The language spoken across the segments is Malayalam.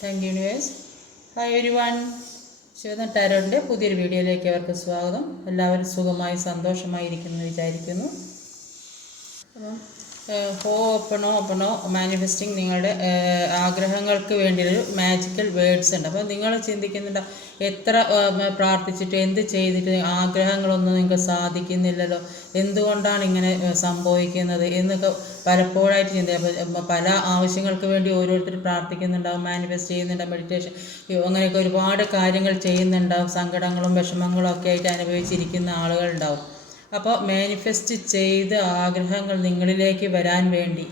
Thank you universe. Hi everyone. Shivana ടാരോട്ടിൻ്റെ പുതിയൊരു വീഡിയോയിലേക്ക് അവർക്ക് സ്വാഗതം. എല്ലാവരും സുഖമായി സന്തോഷമായി ഇരിക്കുന്നു വിചാരിക്കുന്നു. അപ്പം ഓപ്പണോ മാനിഫെസ്റ്റിംഗ് നിങ്ങളുടെ ആഗ്രഹങ്ങൾക്ക് വേണ്ടിയൊരു മാജിക്കൽ വേർഡ്സ് ഉണ്ട്. അപ്പോൾ നിങ്ങൾ ചിന്തിക്കുന്നുണ്ട് എത്ര പ്രാർത്ഥിച്ചിട്ട് എന്ത് ചെയ്തിട്ട് ആഗ്രഹങ്ങളൊന്നും നിങ്ങൾക്ക് സാധിക്കുന്നില്ലല്ലോ, എന്തുകൊണ്ടാണ് ഇങ്ങനെ സംഭവിക്കുന്നത് എന്നൊക്കെ പലപ്പോഴായിട്ട് ചിന്തിക്കുക. പല ആവശ്യങ്ങൾക്ക് വേണ്ടി ഓരോരുത്തർ പ്രാർത്ഥിക്കുന്നുണ്ടാവും, മാനിഫെസ്റ്റ് ചെയ്യുന്നുണ്ടാവും, മെഡിറ്റേഷൻ അങ്ങനെയൊക്കെ ഒരുപാട് കാര്യങ്ങൾ ചെയ്യുന്നുണ്ടാവും. സങ്കടങ്ങളും വിഷമങ്ങളും ഒക്കെ ആയിട്ട് അനുഭവിച്ചിരിക്കുന്ന ആളുകളുണ്ടാവും. അപ്പോൾ മാനിഫെസ്റ്റ് ചെയ്ത് ആഗ്രഹങ്ങൾ നിങ്ങളിലേക്ക് വരാൻ വേണ്ടി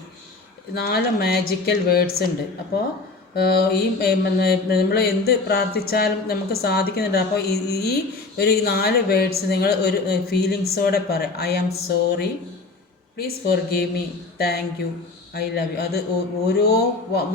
4 മാജിക്കൽ വേർഡ്സ് ഉണ്ട്. അപ്പോൾ ഈ നമ്മൾ എന്ത് പ്രാർത്ഥിച്ചാലും നമുക്ക് സാധിക്കുന്നുണ്ട്. അപ്പോൾ ഈ ഒരു 4 വേർഡ്സ് നിങ്ങൾ ഒരു ഫീലിങ്സോടെ പറയാം. I am sorry, please forgive me, thank you, I love you. അത് ഓരോ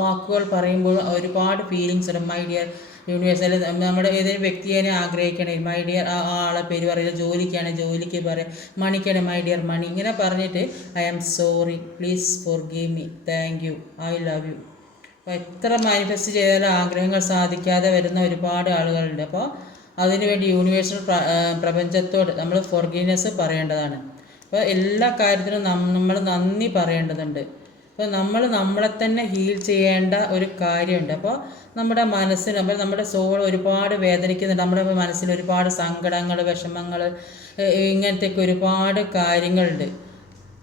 വാക്കുകൾ പറയുമ്പോൾ ഒരുപാട് ഫീലിങ്സ് ഉണ്ട്. മൈ ഡിയർ യൂണിവേഴ്സ്, അല്ലെ നമ്മുടെ ഏതെങ്കിലും വ്യക്തിയെ ആഗ്രഹിക്കണേ മൈ ഡിയർ, ആ ആളെ പേര് പറയുക. ജോലിക്കാണെങ്കിൽ ജോലിക്ക് പറയാം, മണിക്കാണെങ്കിൽ മൈ ഡിയർ മണി. ഇങ്ങനെ പറഞ്ഞിട്ട് I am sorry, please forgive me, thank you, I love you. അപ്പോൾ എത്ര മാനിഫെസ്റ്റ് ചെയ്താലും ആഗ്രഹങ്ങൾ സാധിക്കാതെ വരുന്ന ഒരുപാട് ആളുകളുണ്ട്. അപ്പോൾ അതിനുവേണ്ടി യൂണിവേഴ്സൽ പ്രപഞ്ചത്തോട് നമ്മൾ ഫോർഗീവ്നെസ് പറയേണ്ടതാണ്. അപ്പോൾ എല്ലാ കാര്യത്തിനും നമ്മൾ നന്ദി പറയേണ്ടതുണ്ട്. അപ്പോൾ നമ്മൾ നമ്മളെ തന്നെ ഹീൽ ചെയ്യേണ്ട ഒരു കാര്യമുണ്ട്. അപ്പോൾ നമ്മുടെ മനസ്സിന്, അപ്പോൾ നമ്മുടെ സോൾ ഒരുപാട് വേദനിക്കുന്നുണ്ട്. നമ്മുടെ മനസ്സിൽ ഒരുപാട് സങ്കടങ്ങൾ, വിഷമങ്ങൾ, ഇങ്ങനത്തെയൊക്കെ ഒരുപാട് കാര്യങ്ങളുണ്ട്.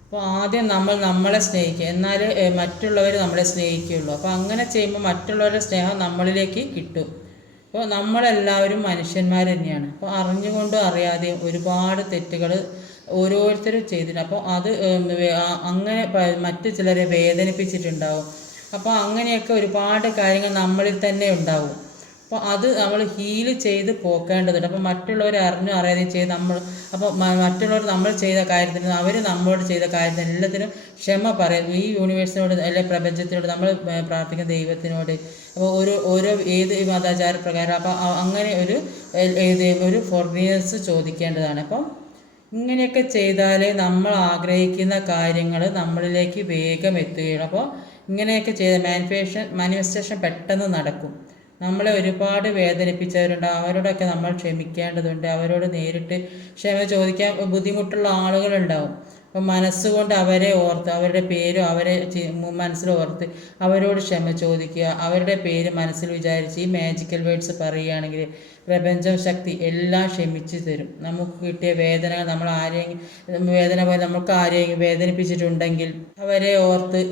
അപ്പോൾ ആദ്യം നമ്മൾ നമ്മളെ സ്നേഹിക്കുക, എന്നാൽ മറ്റുള്ളവർ നമ്മളെ സ്നേഹിക്കുകയുള്ളൂ. അപ്പോൾ അങ്ങനെ ചെയ്യുമ്പോൾ മറ്റുള്ളവരുടെ സ്നേഹം നമ്മളിലേക്ക് കിട്ടും. അപ്പോൾ നമ്മളെല്ലാവരും മനുഷ്യന്മാർ തന്നെയാണ്. അപ്പോൾ അറിഞ്ഞുകൊണ്ടും അറിയാതെയും ഒരുപാട് തെറ്റുകൾ ഓരോരുത്തരും ചെയ്തിട്ടുണ്ട്. അപ്പോൾ അത് അങ്ങനെ മറ്റു ചിലരെ വേദനിപ്പിച്ചിട്ടുണ്ടാവും. അപ്പോൾ അങ്ങനെയൊക്കെ ഒരുപാട് കാര്യങ്ങൾ നമ്മളിൽ തന്നെ ഉണ്ടാവും. അപ്പോൾ അത് നമ്മൾ ഹീൽ ചെയ്ത് പോക്കേണ്ടതുണ്ട്. അപ്പോൾ മറ്റുള്ളവർ അറിഞ്ഞോ അറിയാതെ ചെയ്ത് അപ്പോൾ മറ്റുള്ളവർ നമ്മൾ ചെയ്ത കാര്യത്തിന്, അവർ നമ്മളോട് ചെയ്ത കാര്യത്തിന് എല്ലാത്തിനും ക്ഷമ പറയും. ഈ യൂണിവേഴ്സിനോട് അല്ലെ പ്രപഞ്ചത്തിനോട്, നമ്മൾ പ്രാർത്ഥിക്കുന്ന ദൈവത്തിനോട്. അപ്പോൾ ഓരോ ഏത് മതാചാര പ്രകാരം അപ്പോൾ അങ്ങനെ ഒരു ഫോർഗീവ്നെസ് ചോദിക്കേണ്ടതാണ്. അപ്പം ഇങ്ങനെയൊക്കെ ചെയ്താലേ നമ്മൾ ആഗ്രഹിക്കുന്ന കാര്യങ്ങൾ നമ്മളിലേക്ക് വേഗം എത്തുകയുള്ളൂ. അപ്പോൾ ഇങ്ങനെയൊക്കെ ചെയ്ത മാനിഫെസ്റ്റേഷൻ പെട്ടെന്ന് നടക്കും. നമ്മളെ ഒരുപാട് വേദനിപ്പിച്ചവരുണ്ട്, അവരോടൊക്കെ നമ്മൾ ക്ഷമിക്കേണ്ടതുണ്ട്. അവരോട് നേരിട്ട് ക്ഷമ ചോദിക്കാൻ ബുദ്ധിമുട്ടുള്ള ആളുകളുണ്ടാവും. അപ്പം മനസ്സുകൊണ്ട് അവരെ ഓർത്ത്, അവരുടെ പേരും അവരെ മനസ്സിൽ ഓർത്ത് അവരോട് ക്ഷമ ചോദിക്കുക. അവരുടെ പേര് മനസ്സിൽ വിചാരിച്ച് ഈ മാജിക്കൽ വേർഡ്സ് പറയുകയാണെങ്കിൽ പ്രപഞ്ചം ശക്തി എല്ലാം ക്ഷമിച്ച് തരും. നമുക്ക് കിട്ടിയ വേദനകൾ, നമ്മൾ വേദന പോലെ നമുക്ക് ആരെയും വേദനിപ്പിച്ചിട്ടുണ്ടെങ്കിൽ അവരെ ഓർത്ത്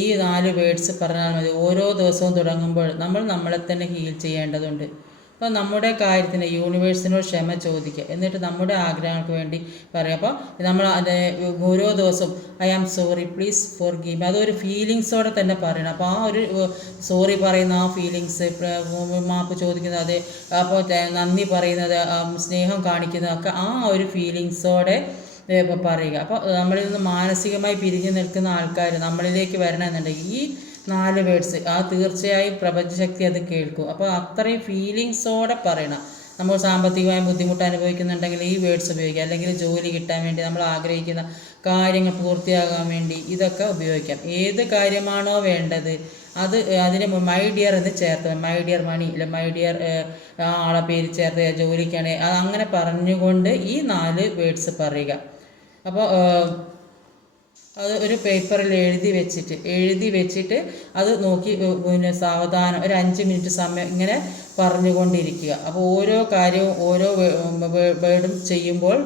ഈ 4 വേർഡ്സ് പറഞ്ഞാൽ മതി. ഓരോ ദിവസവും തുടങ്ങുമ്പോൾ നമ്മൾ നമ്മളെ തന്നെ ഹീൽ ചെയ്യേണ്ടതുണ്ട്. അപ്പോൾ നമ്മുടെ കാര്യത്തിന് യൂണിവേഴ്സിനോട് ക്ഷമ ചോദിക്കുക, എന്നിട്ട് നമ്മുടെ ആഗ്രഹങ്ങൾക്ക് വേണ്ടി പറയാം. അപ്പോൾ നമ്മൾ ഓരോ ദിവസവും I am sorry, please forgive me, അതൊരു ഫീലിങ്സോടെ തന്നെ പറയണം. അപ്പോൾ ആ ഒരു സോറി പറയുന്ന ആ ഫീലിങ്സ്, മാപ്പ് ചോദിക്കുന്നത്, അപ്പോൾ നന്ദി പറയുന്നത്, സ്നേഹം കാണിക്കുന്നതൊക്കെ ആ ഒരു ഫീലിങ്സോടെ പറയുക. അപ്പോൾ നമ്മളിൽ നിന്ന് മാനസികമായി പിരിഞ്ഞു നിൽക്കുന്ന ആൾക്കാർ നമ്മളിലേക്ക് വരണമെന്നുണ്ടെങ്കിൽ ഈ 4 വേർഡ്സ് തീർച്ചയായും പ്രപഞ്ചശക്തി അത് കേൾക്കും. അപ്പോൾ അത്രയും ഫീലിങ്സോടെ പറയണം. നമ്മൾ സാമ്പത്തികമായി ബുദ്ധിമുട്ട് അനുഭവിക്കുന്നുണ്ടെങ്കിൽ ഈ വേർഡ്സ് ഉപയോഗിക്കാം. അല്ലെങ്കിൽ ജോലി കിട്ടാൻ വേണ്ടി, നമ്മൾ ആഗ്രഹിക്കുന്ന കാര്യങ്ങൾ പൂർത്തിയാകാൻ വേണ്ടി ഇതൊക്കെ ഉപയോഗിക്കാം. ഏത് കാര്യമാണോ വേണ്ടത് അതിന് മൈ ഡിയർ എന്ന് ചേർത്ത്, മൈ ഡിയർ മണി, ഇല്ല മൈ ഡിയർ ആളെ പേര് ചേർത്ത്, ജോലിക്കാണ് അങ്ങനെ പറഞ്ഞുകൊണ്ട് ഈ 4 വേർഡ്സ് പറയുക. അപ്പോൾ അത് ഒരു പേപ്പറിൽ എഴുതി വെച്ചിട്ട് അത് നോക്കി സാവധാനം ഒരു 5 മിനിറ്റ് സമയം ഇങ്ങനെ പറഞ്ഞുകൊണ്ടിരിക്കുക. അപ്പോൾ ഓരോ കാര്യവും ഓരോ വേർഡും ചെയ്യുമ്പോൾ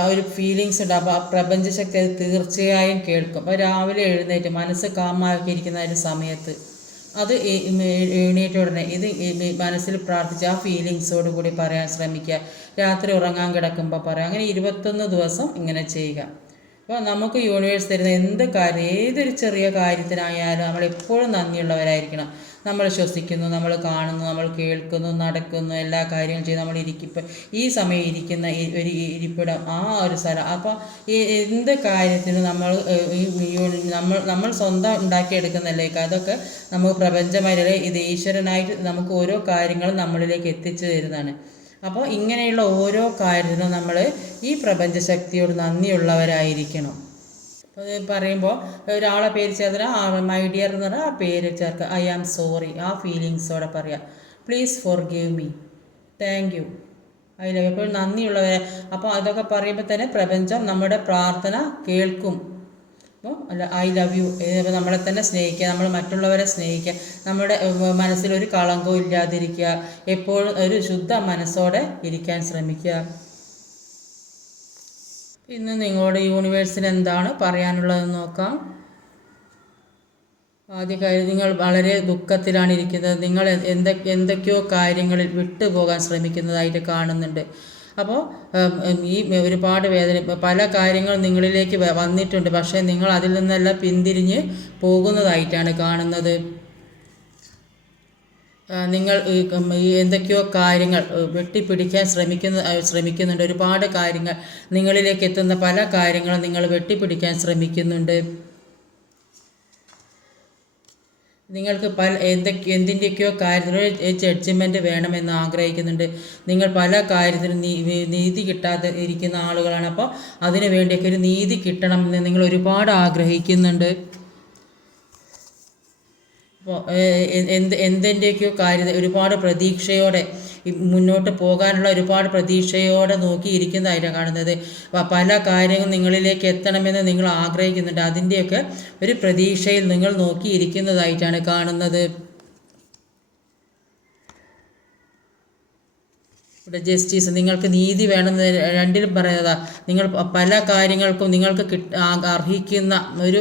ആ ഒരു ഫീലിങ്സ് ഉണ്ട്. അപ്പോൾ ആ പ്രപഞ്ചശക്തി അത് തീർച്ചയായും കേൾക്കും. അപ്പോൾ രാവിലെ എഴുന്നേറ്റ് മനസ്സ് കാമാക്കിയിരിക്കുന്ന ഒരു സമയത്ത് അത് എഴുന്നേറ്റ ഉടനെ ഇത് മനസ്സിൽ പ്രാർത്ഥിച്ച് ആ ഫീലിങ്സോട് കൂടി പറയാൻ ശ്രമിക്കുക. രാത്രി ഉറങ്ങാൻ കിടക്കുമ്പോൾ പറയാം. അങ്ങനെ 21 ദിവസം ഇങ്ങനെ ചെയ്യുക. അപ്പോൾ നമുക്ക് യൂണിവേഴ്സ് തരുന്ന എന്ത് കാര്യം, ഏതൊരു ചെറിയ കാര്യത്തിനായാലും നമ്മൾ എപ്പോഴും നന്ദിയുള്ളവരായിരിക്കണം. നമ്മൾ ശ്വസിക്കുന്നു, നമ്മൾ കാണുന്നു, നമ്മൾ കേൾക്കുന്നു, നടക്കുന്നു, എല്ലാ കാര്യങ്ങളും ചെയ്ത് നമ്മൾ ഈ സമയം ഇരിക്കുന്ന ഒരു ഇരിപ്പിടം, ആ ഒരു സ്ഥലം. അപ്പോൾ എന്ത് കാര്യത്തിനും നമ്മൾ സ്വന്തം ഉണ്ടാക്കിയെടുക്കുന്നല്ലേ, അതൊക്കെ നമുക്ക് പ്രപഞ്ചമായിട്ടല്ലേ, ഇത് ഈശ്വരനായിട്ട് നമുക്ക് ഓരോ കാര്യങ്ങളും നമ്മളിലേക്ക് എത്തിച്ചു തരുന്നതാണ്. അപ്പോൾ ഇങ്ങനെയുള്ള ഓരോ കാര്യത്തിനും നമ്മൾ ഈ പ്രപഞ്ചശക്തിയോട് നന്ദിയുള്ളവരായിരിക്കണം. പറയുമ്പോൾ ഒരാളെ പേര് ചേർത്തിട്ട് മൈ ഡിയർ എന്ന് പറഞ്ഞാൽ ആ പേര് ചേർക്കുക. ഐ ആം സോറി, ആ ഫീലിങ്സോടെ പറയുക. Please four give me, thank you, I love you. അപ്പോൾ നന്ദിയുള്ളവരെ. അപ്പോൾ അതൊക്കെ പറയുമ്പോൾ തന്നെ പ്രപഞ്ചം നമ്മുടെ പ്രാർത്ഥന കേൾക്കും. അപ്പോൾ അല്ല, ഐ ലവ് യു, നമ്മളെ തന്നെ സ്നേഹിക്കുക, നമ്മൾ മറ്റുള്ളവരെ സ്നേഹിക്കുക, നമ്മുടെ മനസ്സിലൊരു കളങ്കവും ഇല്ലാതിരിക്കുക, എപ്പോഴും ഒരു ശുദ്ധ മനസ്സോടെ ഇരിക്കാൻ ശ്രമിക്കുക. ഇന്ന് നിങ്ങളോട് യൂണിവേഴ്സിന് എന്താണ് പറയാനുള്ളതെന്ന് നോക്കാം. ആദ്യ കാര്യം, നിങ്ങൾ വളരെ ദുഃഖത്തിലാണ് ഇരിക്കുന്നത്. നിങ്ങൾ എന്തൊക്കെയോ കാര്യങ്ങളിൽ വിട്ടുപോകാൻ ശ്രമിക്കുന്നതായിട്ട് കാണുന്നുണ്ട്. അപ്പോൾ ഈ ഒരുപാട് വേദന, പല കാര്യങ്ങൾ നിങ്ങളിലേക്ക് വന്നിട്ടുണ്ട്. പക്ഷേ നിങ്ങൾ അതിൽ നിന്നെല്ലാം പിന്തിരിഞ്ഞ് പോകുന്നതായിട്ടാണ് കാണുന്നത്. നിങ്ങൾ എന്തൊക്കെയോ കാര്യങ്ങൾ വെട്ടിപ്പിടിക്കാൻ ശ്രമിക്കുന്നുണ്ട്. ഒരുപാട് കാര്യങ്ങൾ നിങ്ങളിലേക്ക് എത്തുന്ന പല കാര്യങ്ങളും നിങ്ങൾ വെട്ടിപ്പിടിക്കാൻ ശ്രമിക്കുന്നുണ്ട്. നിങ്ങൾക്ക് എന്തിൻ്റെയൊക്കെയോ കാര്യത്തിനൊരു ജഡ്ജ്മെൻറ്റ് വേണമെന്ന് ആഗ്രഹിക്കുന്നുണ്ട്. നിങ്ങൾ പല കാര്യത്തിനും നീതി കിട്ടാതെ ഇരിക്കുന്ന ആളുകളാണ്. അപ്പോൾ അതിനു വേണ്ടിയൊക്കെ ഒരു നീതി കിട്ടണമെന്ന് നിങ്ങൾ ഒരുപാട് ആഗ്രഹിക്കുന്നുണ്ട്. അപ്പോൾ എന്തിൻ്റെയൊക്കെയോ കാര്യത്തിൽ ഒരുപാട് പ്രതീക്ഷയോടെ മുന്നോട്ട് പോകാനുള്ള ഒരുപാട് പ്രതീക്ഷയോടെ നോക്കിയിരിക്കുന്നതായിട്ടാണ് കാണുന്നത്. പല കാര്യങ്ങൾ നിങ്ങളിലേക്ക് എത്തണമെന്ന് നിങ്ങൾ ആഗ്രഹിക്കുന്നുണ്ട്. അതിൻ്റെയൊക്കെ ഒരു പ്രതീക്ഷയിൽ നിങ്ങൾ നോക്കിയിരിക്കുന്നതായിട്ടാണ് കാണുന്നത്. ഇവിടെ ജസ്റ്റിസ്, നിങ്ങൾക്ക് നീതി വേണമെന്ന് രണ്ടിലും പറയുന്നതാ. നിങ്ങൾ പല കാര്യങ്ങൾക്കും നിങ്ങൾക്ക് അർഹിക്കുന്ന ഒരു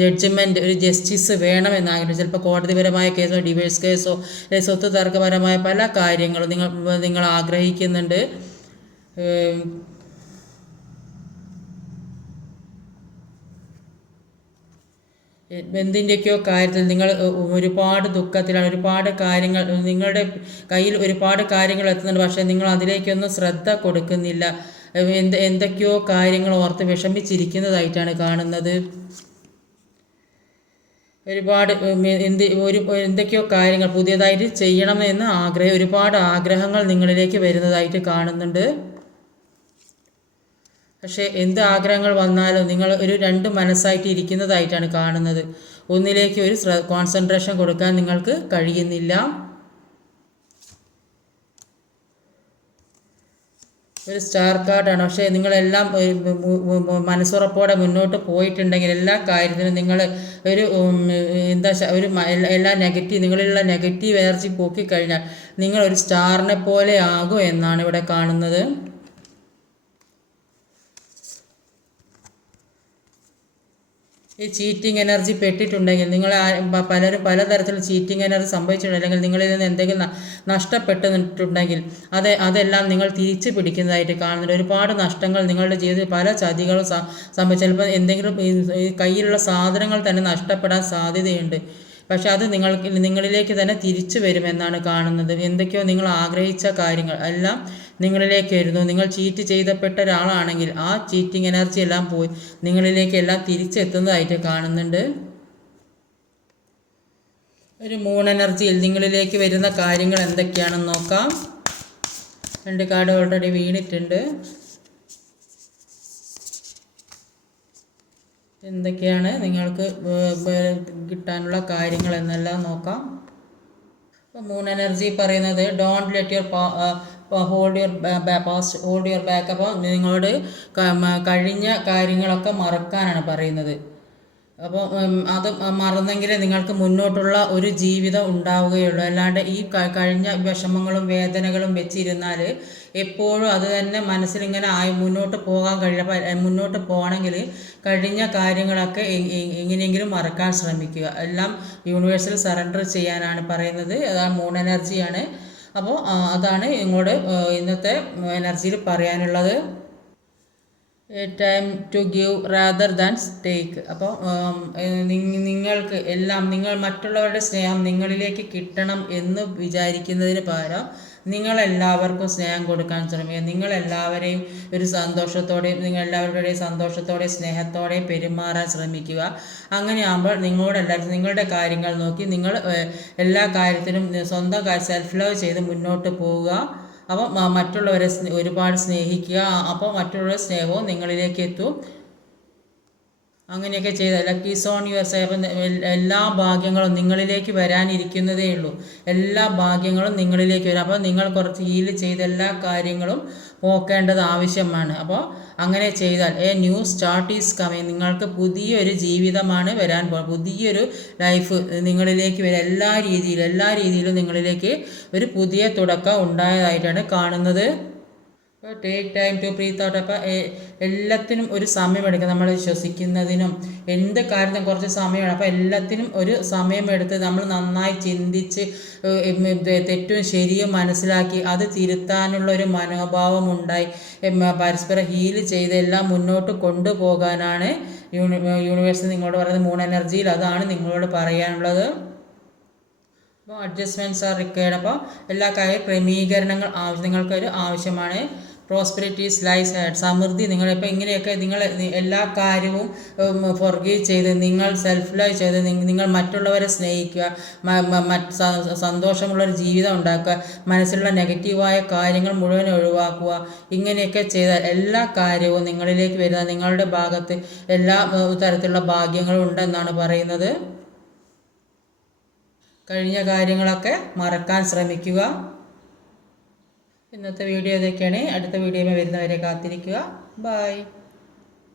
ജഡ്ജ്മെൻറ്റ്, ഒരു ജസ്റ്റിസ് വേണമെന്നാഗ്രഹിക്കും. ചിലപ്പോൾ കോടതിപരമായ കേസോ ഡിവോഴ്സ് കേസോ സ്വത്ത് തർക്കപരമായ പല കാര്യങ്ങളും നിങ്ങൾ ആഗ്രഹിക്കുന്നുണ്ട്. എന്തിൻ്റെയൊക്കെയോ കാര്യത്തിൽ നിങ്ങൾ ഒരുപാട് ദുഃഖത്തിലാണ്. ഒരുപാട് കാര്യങ്ങൾ നിങ്ങളുടെ കയ്യിൽ ഒരുപാട് കാര്യങ്ങൾ എത്തുന്നുണ്ട്. പക്ഷേ നിങ്ങൾ അതിലേക്കൊന്നും ശ്രദ്ധ കൊടുക്കുന്നില്ല. എന്തൊക്കെയോ കാര്യങ്ങൾ ഓർത്ത് വിഷമിച്ചിരിക്കുന്നതായിട്ടാണ് കാണുന്നത്. ഒരുപാട് എന്തൊക്കെയോ കാര്യങ്ങൾ പുതിയതായിട്ട് ചെയ്യണമെന്ന് ഒരുപാട് ആഗ്രഹങ്ങൾ നിങ്ങളിലേക്ക് വരുന്നതായിട്ട് കാണുന്നുണ്ട്. പക്ഷേ എന്ത് ആഗ്രഹങ്ങൾ വന്നാലും നിങ്ങൾ ഒരു രണ്ട് മനസ്സായിട്ട് ഇരിക്കുന്നതായിട്ടാണ് കാണുന്നത്. ഒന്നിലേക്ക് ഒരു കോൺസെൻട്രേഷൻ കൊടുക്കാൻ നിങ്ങൾക്ക് കഴിയുന്നില്ല. ഒരു സ്റ്റാർ കാർഡാണ്. പക്ഷേ നിങ്ങളെല്ലാം മനസ്സുറപ്പോടെ മുന്നോട്ട് പോയിട്ടുണ്ടെങ്കിൽ എല്ലാ കാര്യത്തിനും നിങ്ങൾ ഒരു എല്ലാ നിങ്ങളിലുള്ള നെഗറ്റീവ് എനർജി പോക്കിക്കഴിഞ്ഞാൽ നിങ്ങൾ ഒരു സ്റ്റാറിനെ പോലെ ആകും എന്നാണ് ഇവിടെ കാണുന്നത്. ഈ ചീറ്റിംഗ് എനർജി പെട്ടിട്ടുണ്ടെങ്കിൽ, നിങ്ങൾ പലരും പലതരത്തിൽ ചീറ്റിംഗ് എനർജി സംഭവിച്ചിട്ടുണ്ടെങ്കിൽ, അല്ലെങ്കിൽ നിങ്ങളിൽ നിന്ന് എന്തെങ്കിലും നഷ്ടപ്പെട്ടിട്ടുണ്ടെങ്കിൽ അതെല്ലാം നിങ്ങൾ തിരിച്ചു പിടിക്കുന്നതായിട്ട് കാണുന്നുണ്ട്. ഒരുപാട് നഷ്ടങ്ങൾ നിങ്ങളുടെ ജീവിതത്തിൽ, പല ചതികളും സംഭവിച്ചു. ചിലപ്പോൾ എന്തെങ്കിലും കയ്യിലുള്ള സാധനങ്ങൾ തന്നെ നഷ്ടപ്പെടാൻ സാധ്യതയുണ്ട്. പക്ഷെ അത് നിങ്ങളിലേക്ക് തന്നെ തിരിച്ചു വരുമെന്നാണ് കാണുന്നത്. എന്തൊക്കെയോ നിങ്ങൾ ആഗ്രഹിച്ച കാര്യങ്ങൾ എല്ലാം നിങ്ങളിലേക്ക് വരുന്നു. നിങ്ങൾ ചീറ്റ് ചെയ്തപ്പെട്ട ഒരാളാണെങ്കിൽ ആ ചീറ്റിംഗ് എനർജി എല്ലാം പോയി നിങ്ങളിലേക്ക് എല്ലാം തിരിച്ചെത്തുന്നതായിട്ട് കാണുന്നുണ്ട്. ഒരു മൂൺ എനർജിയിൽ നിങ്ങളിലേക്ക് വരുന്ന കാര്യങ്ങൾ എന്തൊക്കെയാണെന്ന് നോക്കാം. 2 കാർഡ് ഓൾറെഡി വീണിട്ടുണ്ട്. എന്തൊക്കെയാണ് നിങ്ങൾക്ക് കിട്ടാനുള്ള കാര്യങ്ങൾ എന്നെല്ലാം നോക്കാം. അപ്പോൾ മൂൺ എനർജി പറയുന്നത് don't let your hold your back. അപ്പോൾ നിങ്ങളോട് കഴിഞ്ഞ കാര്യങ്ങളൊക്കെ മറക്കാനാണ് പറയുന്നത്. അപ്പോൾ അത് മറന്നെങ്കിലേ നിങ്ങൾക്ക് മുന്നോട്ടുള്ള ഒരു ജീവിതം ഉണ്ടാവുകയുള്ളൂ. അല്ലാണ്ട് ഈ കഴിഞ്ഞ വിഷമങ്ങളും വേദനകളും വെച്ചിരുന്നാൽ എപ്പോഴും അത് തന്നെ മനസ്സിലിങ്ങനെ മുന്നോട്ട് പോകാൻ കഴിയില്ല. അപ്പം മുന്നോട്ട് പോകണമെങ്കിൽ കഴിഞ്ഞ കാര്യങ്ങളൊക്കെ എങ്ങനെയെങ്കിലും മറക്കാൻ ശ്രമിക്കുക. എല്ലാം യൂണിവേഴ്സിൽ സറണ്ടർ ചെയ്യാനാണ് പറയുന്നത്. അതാണ് മൂൺ എനർജിയാണ്. അപ്പോൾ അതാണ് ഇങ്ങോട്ട് ഇന്നത്തെ എനർജിയിൽ പറയാനുള്ളത്. Time to give rather than take. അപ്പോൾ നിങ്ങൾക്ക് എല്ലാം മറ്റുള്ളവരുടെ സ്നേഹം നിങ്ങളിലേക്ക് കിട്ടണം എന്ന് വിചാരിക്കുന്നതിന് പകരം നിങ്ങളെല്ലാവർക്കും സ്നേഹം കൊടുക്കാൻ ശ്രമിക്കുക. നിങ്ങളെല്ലാവരെയും ഒരു സന്തോഷത്തോടെയും നിങ്ങളെല്ലാവരുടെയും സന്തോഷത്തോടെ സ്നേഹത്തോടെ പെരുമാറാൻ ശ്രമിക്കുക. അങ്ങനെയാകുമ്പോൾ നിങ്ങളുടെ കാര്യങ്ങൾ നോക്കി നിങ്ങൾ എല്ലാ കാര്യത്തിനും സ്വന്തം സെൽഫ് ലവ് ചെയ്ത് മുന്നോട്ട് പോവുക. അപ്പോൾ മറ്റുള്ളവരെ ഒരുപാട് സ്നേഹിക്കുക. അപ്പോൾ മറ്റുള്ളവരുടെ സ്നേഹവും നിങ്ങളിലേക്ക് എത്തും. അങ്ങനെയൊക്കെ ചെയ്താൽ ലക്കി സോൺ യുവർ സൈഡ്. അപ്പം എല്ലാ ഭാഗ്യങ്ങളും നിങ്ങളിലേക്ക് വരാനിരിക്കുന്നതേ ഉള്ളൂ. എല്ലാ ഭാഗ്യങ്ങളും നിങ്ങളിലേക്ക് വരും. അപ്പോൾ നിങ്ങൾ കുറച്ച് ഹീൽ ചെയ്ത എല്ലാ കാര്യങ്ങളും പോക്കേണ്ടത് ആവശ്യമാണ്. അപ്പോൾ അങ്ങനെ ചെയ്താൽ ന്യൂ സ്റ്റാർട്ട് ഈസ് കമ്മിങ്. നിങ്ങൾക്ക് പുതിയൊരു ജീവിതമാണ് വരാൻ പോകുന്നത്. പുതിയൊരു ലൈഫ് നിങ്ങളിലേക്ക് വരും. എല്ലാ രീതിയിലും നിങ്ങളിലേക്ക് ഒരു പുതിയ തുടക്കം ഉണ്ടായതായിട്ടാണ് കാണുന്നത്. അപ്പോൾ take time to breathe out. അപ്പോൾ എല്ലാത്തിനും ഒരു സമയമെടുക്കുക. നമ്മൾ ശ്വസിക്കുന്നതിനും എന്ത് കാര്യത്തിനും കുറച്ച് സമയമാണ്. അപ്പോൾ എല്ലാത്തിനും ഒരു സമയമെടുത്ത് നമ്മൾ നന്നായി ചിന്തിച്ച് തെറ്റും ശരിയും മനസ്സിലാക്കി അത് തിരുത്താനുള്ള ഒരു മനോഭാവം ഉണ്ടായി പരസ്പരം ഹീൽ ചെയ്ത് എല്ലാം മുന്നോട്ട് കൊണ്ടുപോകാനാണ് യൂണിവേഴ്സ് നിങ്ങളോട് പറയുന്നത്. മൂൺ എനർജിയിൽ അതാണ് നിങ്ങളോട് പറയാനുള്ളത്. അപ്പോൾ അഡ്ജസ്റ്റ്മെൻറ്റ്സ് ആർ റിക്വയർഡ്. അപ്പോൾ എല്ലാ കാര്യം ക്രമീകരണങ്ങൾ നിങ്ങൾക്കൊരു ആവശ്യമാണ്. പ്രോസ്പെരിറ്റീസ് ലൈസ് ഹെഡ്. സമൃദ്ധി നിങ്ങളിപ്പോൾ ഇങ്ങനെയൊക്കെ നിങ്ങൾ എല്ലാ കാര്യവും ഫോർഗീവ് ചെയ്ത് നിങ്ങൾ സെൽഫ് ലൈവ് ചെയ്ത് നിങ്ങൾ മറ്റുള്ളവരെ സ്നേഹിക്കുക, സന്തോഷമുള്ളൊരു ജീവിതം ഉണ്ടാക്കുക, മനസ്സിലുള്ള നെഗറ്റീവായ കാര്യങ്ങൾ മുഴുവൻ ഒഴിവാക്കുക. ഇങ്ങനെയൊക്കെ ചെയ്താൽ എല്ലാ കാര്യവും നിങ്ങളിലേക്ക് വരുന്ന നിങ്ങളുടെ ഭാഗത്ത് എല്ലാ തരത്തിലുള്ള ഭാഗ്യങ്ങളും ഉണ്ടെന്നാണ് പറയുന്നത്. കഴിഞ്ഞ കാര്യങ്ങളൊക്കെ മറക്കാൻ ശ്രമിക്കുക. ഇന്നത്തെ വീഡിയോ ഇതൊക്കെയാണ്. അടുത്ത വീഡിയോയിൽ വരുന്നവരെ കാത്തിരിക്കുക. ബൈ.